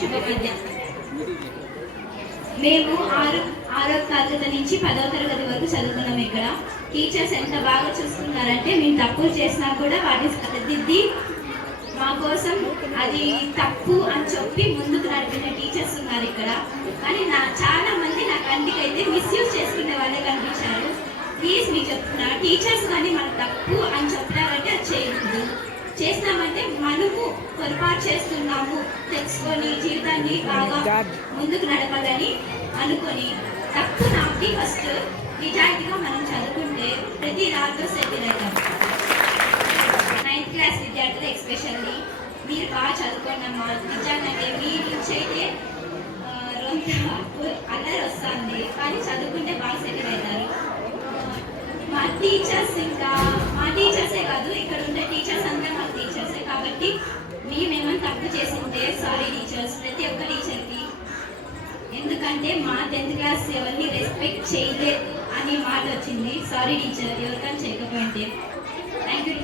శుభ మధ్యాహ్నం. మేము ఆరో తరగతి నుంచి 10వ తరగతి వరకు చదువుకున్నాం. ఇక్కడ టీచర్స్ ఎంత బాగా చూసుకున్నారంటే మేము తప్పులు చేసినా కూడా వాటిని సరిదిద్ది మా కోసం అది తప్పు అని చెప్పి ముందుకు నడిపిన టీచర్స్ ఉన్నారు ఇక్కడ. కానీ చాలా మంది నా కంటికి అయితే మిస్యూజ్ చేసుకునే వాళ్ళే కనిపించారు. ప్లీజ్ మీకు చెప్తున్నా, టీచర్స్ కానీ మన తప్పు అని చెప్పారంటే అది చేయకూడదు. చేసినామంటే మనము పొరపాటు చేస్తున్నాము తెలుసుకొని జీవితాన్ని బాగా ముందుకు నడపాలని అనుకొని తప్పు నాకి ఫస్ట్ నిజాయితీగా మనం చదువుకుంటే ప్రతి దాంట్లో సెటిల్ అవుతాం. 9th క్లాస్ విద్యార్థులు ఎస్పెషల్లీ మీరు బాగా చదువుకోండమ్మా. నిజానంటే మీ నుంచి అయితే రొంత అల్లరి వస్తుంది, కానీ చదువుకుంటే బాగా సెటిల్ అవుతారు. మా టీచర్సే కాదు, ఇక్కడ ఉండే టీచర్స్ అంతా మా టీచర్సే. కాబట్టి మేమేమైనా తప్పు చేసింటే సారీ టీచర్స్, ప్రతి ఒక్క టీచర్కి. ఎందుకంటే మా 10th క్లాస్ ఎవరిని రెస్పెక్ట్ చేయలేదు అని మాట వచ్చింది. సారీ టీచర్, ఎవరికైనా చేయకపోయింటే. Thank you.